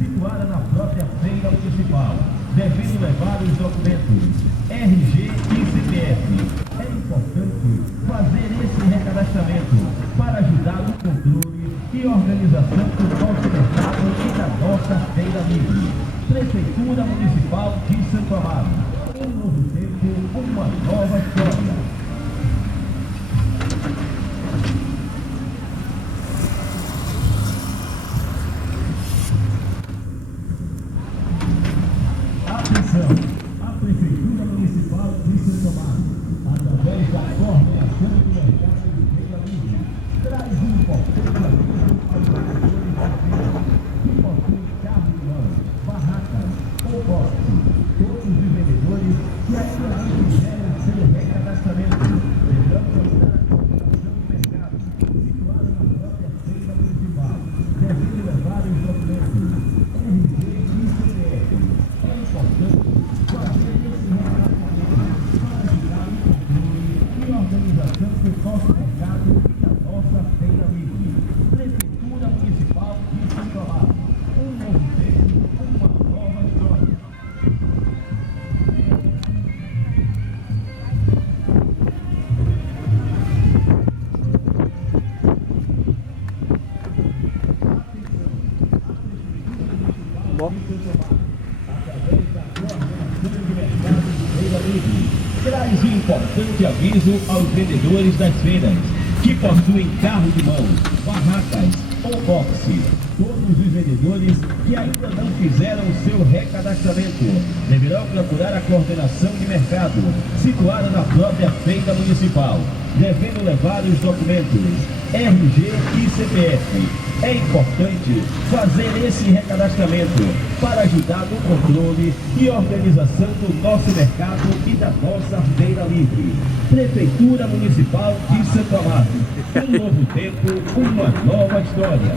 situada na própria feira municipal, devendo levar os documentos RG e CPF. É importante fazer esse recadastramento para ajudar no controle e organização do nosso mercado e da nossa feira livre. Prefeitura Municipal de Santo Amaro. Um novo tempo, uma nova história. A Prefeitura Municipal de Santo Amaro, através da coordenação do mercado de feira livre, traz um importante aviso aos vendedores da feira que possuem carro de mão, barracas ou boxe. Todos os vendedores que ainda não fizeram seu recadastramento deverão procurar a coordenação do mercado situada na própria feira municipal, devendo levar os documentos RG e CPF. É importante fazer esse recadastramento para ajudar no controle e organização do nosso mercado e da nossa feira livre. Prefeitura Municipal de Santo Amaro. Um novo tempo, uma nova história. Através da coordenação de mercado de feira livre, traz um importante aviso aos vendedores das feiras que possuem carro de mão, barracas ou boxe. Todos os vendedores que ainda não fizeram seu recadastramento deverão procurar a coordenação de mercado situada na própria feira municipal, devendo levar os documentos RG e CPF. É importante fazer esse recadastramento para ajudar no controle e organização do nosso mercado e da nossa feira livre. Prefeitura Municipal de Santo Amaro. Um novo tempo, uma nova história.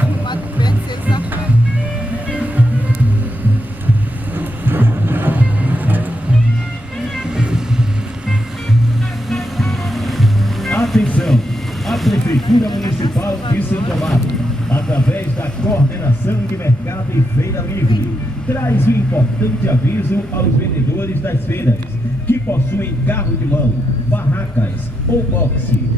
Atenção! A Prefeitura Municipal de Santo Amaro, através da coordenação de mercado e feira livre, traz um importante aviso aos vendedores das feiras que possuem carro de mão, barracas ou boxe.